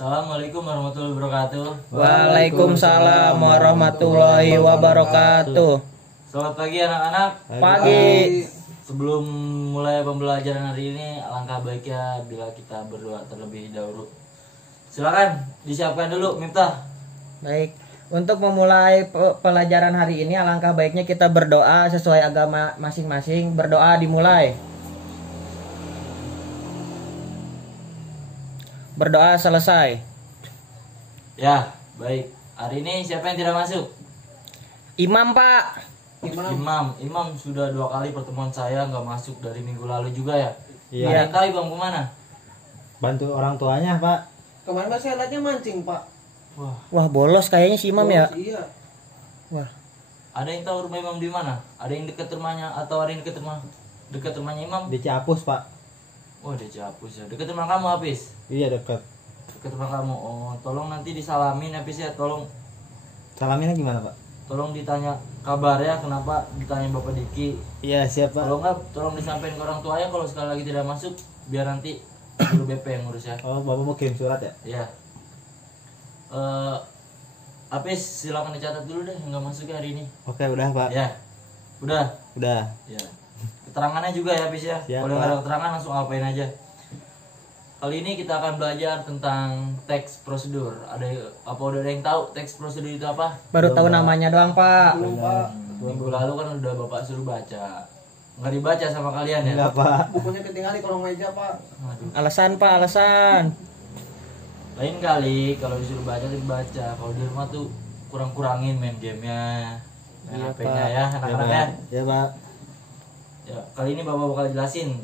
Assalamualaikum warahmatullahi wabarakatuh. Waalaikumsalam warahmatullahi wabarakatuh. Selamat pagi anak-anak. Pagi. Sebelum mulai pembelajaran hari ini, alangkah baiknya bila kita berdoa terlebih dahulu. Silakan disiapkan dulu, Miftah. Baik. Untuk memulai pelajaran hari ini, alangkah baiknya kita berdoa sesuai agama masing-masing. Berdoa dimulai. Berdoa selesai. Ya, baik. Hari ini siapa yang tidak masuk? Imam, Pak. Imam sudah 2 kali pertemuan saya nggak masuk dari minggu lalu juga ya. Iya. Tahu Imam kemana? Bantu orang tuanya, Pak. Kemarin saya lihatnya mancing, Pak. Wah, bolos kayaknya si Imam ya. Iya. Wah, Ada yang tahu rumah Imam di mana? Ada yang dekat rumahnya atau ada yang dekat rumahnya Imam? Di Ciapus, Pak. Oh, dia Ciapus ya. Dekat rumah kamu, Hafiz? Iya, dekat. Dekat rumah kamu. Oh, tolong nanti disalamin, Hafiz ya. Tolong Salaminnya gimana, Pak? ditanya kabarnya, kenapa ditanya Bapak Diki. Iya, siapa? Kalau enggak, tolong disampaikan ke orang tuanya kalau sekali lagi tidak masuk, biar nanti guru BP yang ngurus ya. Oh, Bapak mau kirim surat ya? Iya. Hafiz, silakan dicatat dulu deh nggak masuknya hari ini. Oke, udah, Pak. Ya. Udah. Udah. Ya. Keterangannya juga ya, Hafiz ya. Siap, Kalau nggak ada Pak. keterangan langsung apain aja. Kali ini kita akan belajar tentang teks prosedur. Udah ada yang tahu teks prosedur itu apa? baru tahu namanya doang, Pak. Belum, Pak. Minggu lalu kan udah Bapak suruh baca. Nggak dibaca sama kalian ya? Enggak, Pak. Bukunya ketinggalan di kolong meja, Pak. Aduh. Alasan, Pak, alasan. Lain kali kalau disuruh baca dibaca. Kalau di rumah tuh kurang-kurangin main gamenya, main Iya, HP-nya Pak. ya anak-anak ya. Ya, Pak. Ya, kali ini Bapak bakal jelasin.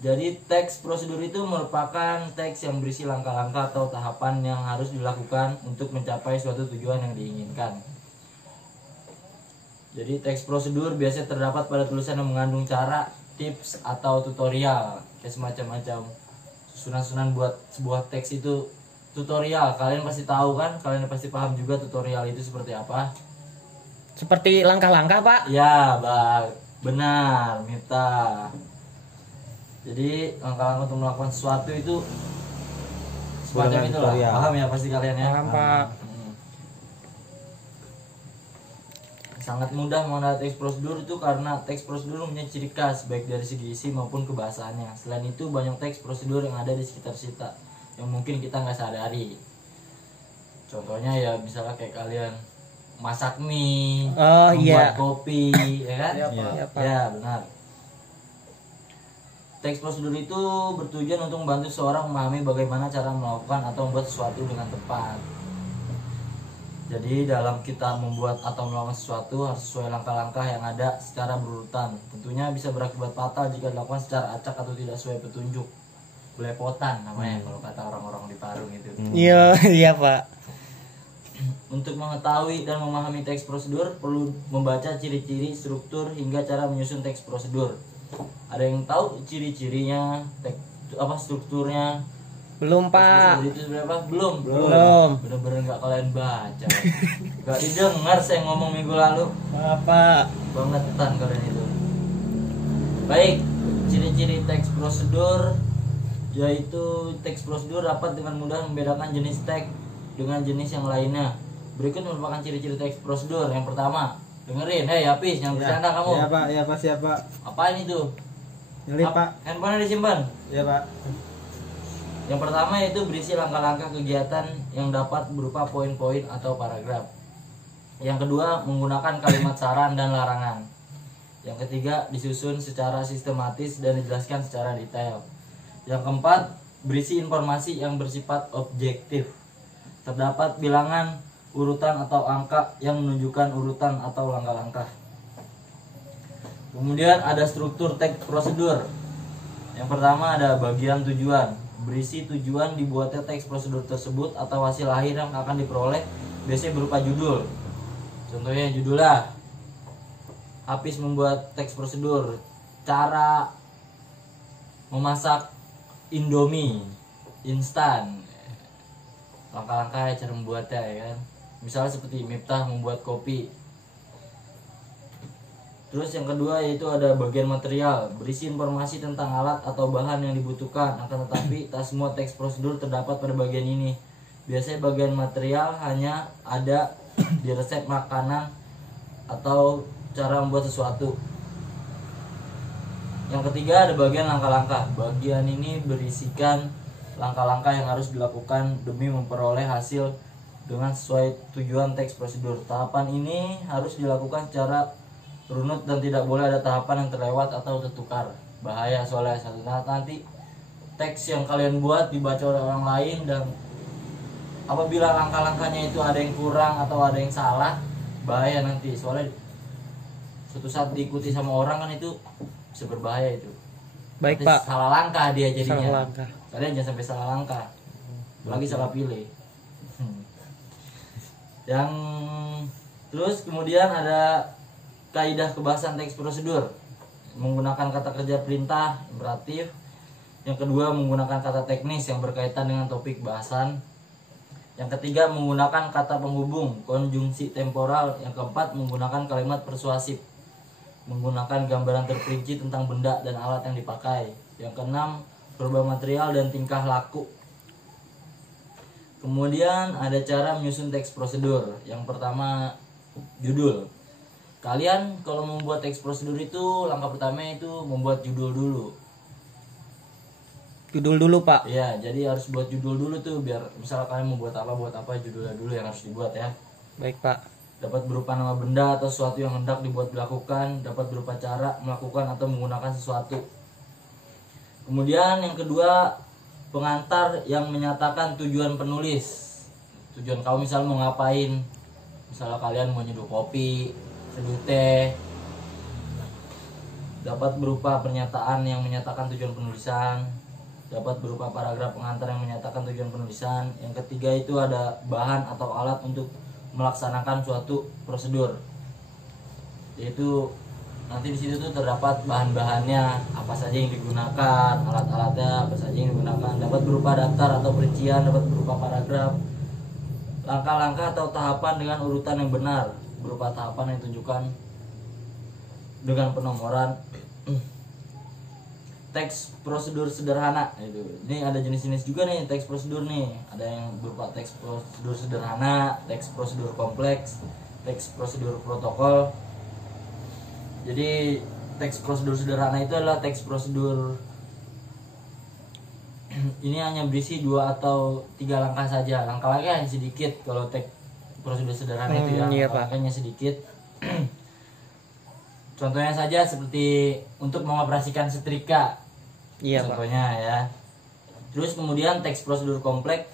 Jadi teks prosedur itu merupakan teks yang berisi langkah-langkah atau tahapan yang harus dilakukan untuk mencapai suatu tujuan yang diinginkan. Jadi teks prosedur biasanya terdapat pada tulisan yang mengandung cara, tips, atau tutorial. Kayak semacam-macam susunan-susunan buat sebuah teks itu tutorial. Kalian pasti tahu kan? Kalian pasti paham juga tutorial itu seperti apa? Seperti langkah-langkah, Pak. Ya, benar, Mita. Jadi langkah-langkah untuk melakukan sesuatu itu semacam itu lah. Tutorial. Paham ya pasti kalian ya? Paham, Pak. Sangat mudah mengenal teks prosedur itu karena teks prosedur punya ciri khas baik dari segi isi maupun kebahasaannya. Selain itu banyak teks prosedur yang ada di sekitar kita yang mungkin kita nggak sadari. Contohnya ya misalnya kayak kalian masak mie, Oh, membuat iya. kopi, ya kan? Iya, Pak. Iya, Pak. Ya, benar. Teks prosedur itu bertujuan untuk membantu seorang memahami bagaimana cara melakukan atau membuat sesuatu dengan tepat. Jadi dalam kita membuat atau melakukan sesuatu harus sesuai langkah-langkah yang ada secara berurutan. Tentunya bisa berakibat fatal jika dilakukan secara acak atau tidak sesuai petunjuk. Belepotan namanya kalau kata orang-orang di Parung itu. Iya, iya, Pak. Untuk mengetahui dan memahami teks prosedur perlu membaca ciri-ciri, struktur hingga cara menyusun teks prosedur. Ada yang tahu ciri-cirinya, strukturnya? Belum, Pak. Prosedur itu sebenarnya apa? Belum. Belum. Bener-bener nggak kalian baca. Gak didengar saya ngomong minggu lalu. Pak. Bangetan kalian itu. Baik, ciri-ciri teks prosedur yaitu teks prosedur dapat dengan mudah membedakan jenis teks dengan jenis yang lainnya. Berikut merupakan ciri-ciri teks prosedur. Yang pertama, dengerin, hei Hafiz, yang bercanda kamu. Iya, Pak. Iya, Pak. Siapa? Apaan itu? Nyelip, Pak. Handphone disimpan. Iya, Pak. Yang pertama yaitu berisi langkah-langkah kegiatan yang dapat berupa poin-poin atau paragraf. Yang kedua, menggunakan kalimat saran dan larangan. Yang ketiga, disusun secara sistematis dan dijelaskan secara detail. Yang keempat, berisi informasi yang bersifat objektif. Terdapat bilangan, urutan atau angka yang menunjukkan urutan atau langkah-langkah. Kemudian ada struktur teks prosedur. Yang pertama ada bagian tujuan. Berisi tujuan dibuatnya teks prosedur tersebut atau hasil akhir yang akan diperoleh biasanya berupa judul. Contohnya judulnya Hafiz membuat teks prosedur cara memasak Indomie instan. Langkah-langkah cara membuatnya ya kan. Misalnya seperti Miftah membuat kopi. Terus yang kedua yaitu ada bagian material, berisi informasi tentang alat atau bahan yang dibutuhkan. Akan tetapi tak semua teks prosedur terdapat pada bagian ini. Biasanya bagian material hanya ada di resep makanan atau cara membuat sesuatu. Yang ketiga ada bagian langkah-langkah. Bagian ini berisikan langkah-langkah yang harus dilakukan demi memperoleh hasil dengan sesuai tujuan teks prosedur. Tahapan ini harus dilakukan secara runut dan tidak boleh ada tahapan yang terlewat atau tertukar. Bahaya soalnya satu nanti teks yang kalian buat dibaca oleh orang lain, dan apabila langkah-langkahnya itu ada yang kurang atau ada yang salah, bahaya nanti. Soalnya suatu saat diikuti sama orang kan itu bisa berbahaya itu. Baik, Nanti Pak. salah langkah dia jadinya. Salah langkah. Kalian jangan sampai salah langkah. Apalagi salah pilih. Yang terus kemudian ada kaidah kebahasan teks prosedur. Menggunakan kata kerja perintah, imperatif. Yang kedua menggunakan kata teknis yang berkaitan dengan topik bahasan. Yang ketiga menggunakan kata penghubung, konjungsi temporal. Yang keempat menggunakan kalimat persuasif, menggunakan gambaran terperinci tentang benda dan alat yang dipakai. Yang keenam berubah material dan tingkah laku. Kemudian ada cara menyusun teks prosedur. Yang pertama judul. Kalian kalau membuat teks prosedur itu langkah pertama itu membuat judul dulu. Judul dulu, Pak. Iya, jadi harus buat judul dulu tuh, biar misal kalian mau buat apa judulnya dulu yang harus dibuat ya. Baik, Pak. Dapat berupa nama benda atau sesuatu yang hendak dibuat dilakukan, dapat berupa cara melakukan atau menggunakan sesuatu. Kemudian yang kedua, pengantar yang menyatakan tujuan penulis. Tujuan kamu misal mau ngapain? Misalnya kalian mau nyeduh kopi, seduh teh. Dapat berupa pernyataan yang menyatakan tujuan penulisan. Dapat berupa paragraf pengantar yang menyatakan tujuan penulisan. Yang ketiga itu ada bahan atau alat untuk melaksanakan suatu prosedur. Yaitu nanti di situ tuh terdapat bahan-bahannya, apa saja yang digunakan, alat-alatnya apa saja yang digunakan. Dapat berupa daftar atau perincian, dapat berupa paragraf. Langkah-langkah atau tahapan dengan urutan yang benar, berupa tahapan yang ditunjukkan dengan penomoran. Teks prosedur sederhana itu. Ini ada jenis-jenis juga nih teks prosedur nih. Ada yang berupa teks prosedur sederhana, teks prosedur kompleks, teks prosedur protokol. Jadi teks prosedur sederhana itu adalah teks prosedur ini hanya berisi 2 atau 3 langkah saja. Langkah-langkahnya sedikit kalau teks prosedur sederhana itu ya. Iya, Pak. Langkahnya sedikit. Contohnya saja seperti untuk mengoperasikan setrika. Iya, Pak. Contohnya ya. Terus kemudian teks prosedur kompleks.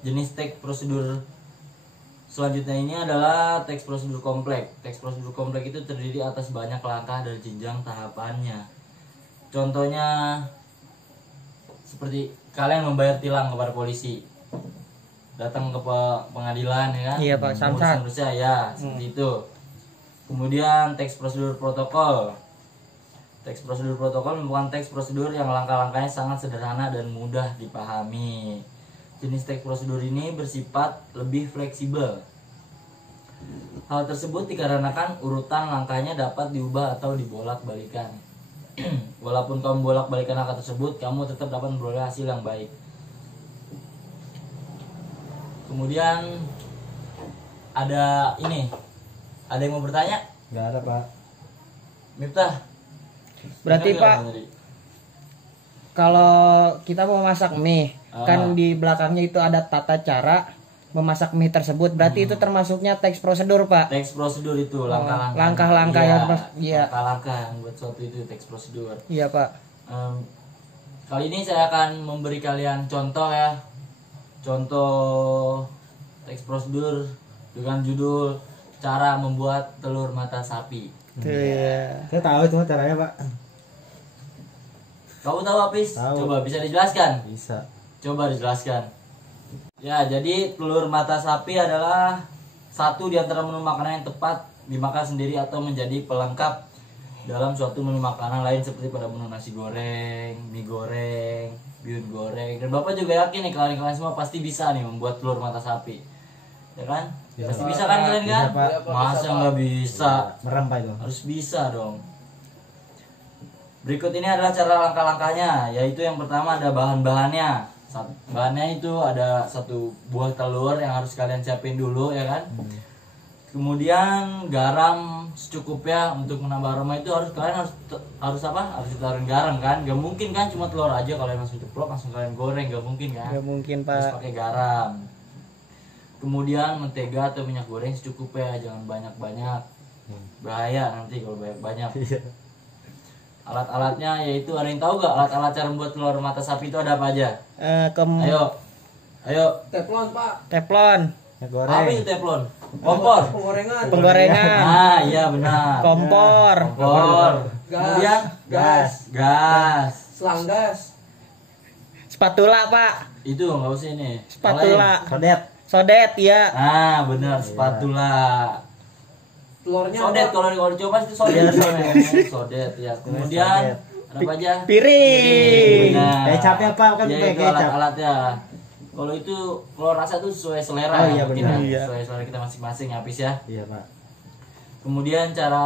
Jenis teks prosedur selanjutnya ini adalah teks prosedur kompleks. Teks prosedur kompleks itu terdiri atas banyak langkah dan jenjang tahapannya. Contohnya seperti kalian membayar tilang kepada polisi, datang ke pengadilan ya kan? Iya, Pak. Samsat. Urusan ya, seperti itu. Kemudian teks prosedur protokol. Teks prosedur protokol merupakan teks prosedur yang langkah-langkahnya sangat sederhana dan mudah dipahami. Jenis teks prosedur ini bersifat lebih fleksibel. Hal tersebut dikarenakan urutan langkahnya dapat diubah atau dibolak-balikan. Walaupun kamu bolak-balikan langkah tersebut, kamu tetap dapat memperoleh hasil yang baik. Kemudian ada ini. Ada yang mau bertanya? Nggak ada, Pak. Miftah. Berarti, Dengar Pak, nggak tadi? kalau kita mau masak mie, Ah. kan di belakangnya itu ada tata cara memasak mie tersebut. Berarti itu termasuknya teks prosedur, Pak. Teks prosedur itu langkah-langkah. langkah-langkah Iya, yang iya. langkah-langkah yang buat suatu itu teks prosedur. Iya, Pak. Kali ini saya akan memberi kalian contoh ya. Contoh teks prosedur dengan judul cara membuat telur mata sapi. Tuh, ya. Saya tahu cuma caranya, Pak. Kamu tahu Apis? Tahu. Coba bisa dijelaskan? Bisa. Coba dijelaskan. Ya, jadi telur mata sapi adalah satu di antara menu makanan yang tepat dimakan sendiri atau menjadi pelengkap dalam suatu menu makanan lain seperti pada menu nasi goreng, mie goreng, bihun goreng. Dan Bapak juga yakin nih kalian semua pasti bisa nih membuat telur mata sapi. Ya kan? Bisa, Pasti Pak. bisa kan kalian kan? Bisa, Pak. Masa nggak bisa? Merem, Pak, itu. Harus bisa dong. Berikut ini adalah cara langkah-langkahnya, yaitu yang pertama ada bahan-bahannya. Bahannya itu ada 1 buah telur yang harus kalian siapin dulu ya kan. Kemudian garam secukupnya. Untuk menambah aroma itu kalian harus apa? Harus ditaruhin garam kan? Gak mungkin kan cuma telur aja kalian langsung ceplok langsung kalian goreng, gak mungkin kan? Gak mungkin Harus Pak. pakai garam. Kemudian mentega atau minyak goreng secukupnya, jangan banyak-banyak. Bahaya nanti kalau banyak-banyak. Alat-alatnya yaitu, ada yang tahu gak alat-alat cara membuat telur mata sapi itu ada apa aja? Ayo. Teflon pak. Teflon, Apa itu teflon? Kompor. Penggorengan. penggorengan, Ah iya benar. kompor, Kemudian Gas. gas. Selang gas. spatula Pak, Itu nggak usah ini. spatula, Sodet. sodet ya. Ah benar, spatula. Telurnya Sodet apa? kalau dicoba itu sodet. Iya, sodet. Sodet ya. Kemudian ada apa aja? Piring. Benar. Kecapnya apa? Kan Ya, pakai itu kecap. alat-alatnya. Kalau itu kalau rasa itu sesuai selera Oh, ya, iya, mungkin benar. ya. Iya. Sesuai selera kita masing-masing ya, Pis ya. Iya pak. Kemudian cara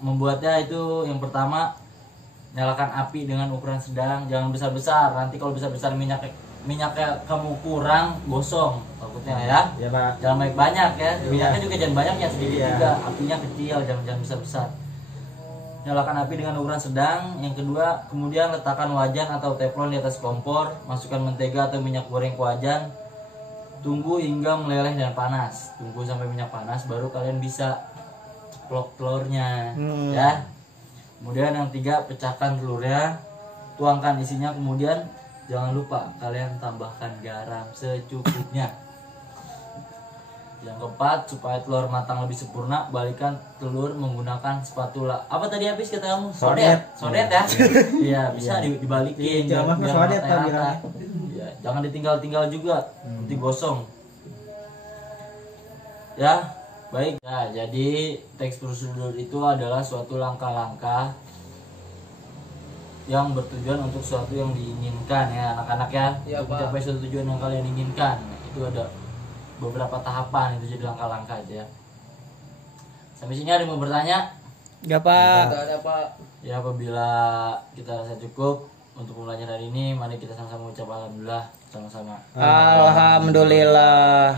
membuatnya itu yang pertama, nyalakan api dengan ukuran sedang, jangan besar-besar. Nanti kalau besar-besar minyaknya kamu kurang, gosong takutnya ya. Iya pak. Jangan banyak ya. Minyaknya juga jangan banyak ya, sedikit Iya. juga. Apinya kecil, jangan besar-besar. Nyalakan api dengan ukuran sedang. Yang kedua, kemudian letakkan wajan atau teflon di atas kompor, masukkan mentega atau minyak goreng ke wajan. Tunggu hingga meleleh dan panas. Tunggu sampai minyak panas baru kalian bisa ceplok telurnya ya. Kemudian yang 3, pecahkan telurnya, tuangkan isinya, kemudian jangan lupa kalian tambahkan garam secukupnya. Yang keempat, supaya telur matang lebih sempurna, balikan telur menggunakan spatula. Apa tadi habis kata kamu? Sodet ya? Iya, bisa dibalikin Iya, mah biar sodet rata-rata. Pak bilangnya. Iya, jangan ditinggal-tinggal juga, nanti gosong. Ya, baik. Nah, jadi teks prosedur itu adalah suatu langkah-langkah yang bertujuan untuk sesuatu yang diinginkan ya anak-anak ya. Iya, Untuk Pak. mencapai suatu tujuan yang kalian inginkan, itu ada beberapa tahapan, itu jadi langkah-langkah aja ya. Sampai sini ada yang mau bertanya? Gak Pak. Gak ada pak. Ya, apabila kita rasa cukup untuk pembelajaran hari ini, mari kita sama-sama ucap alhamdulillah sama-sama. Alhamdulillah.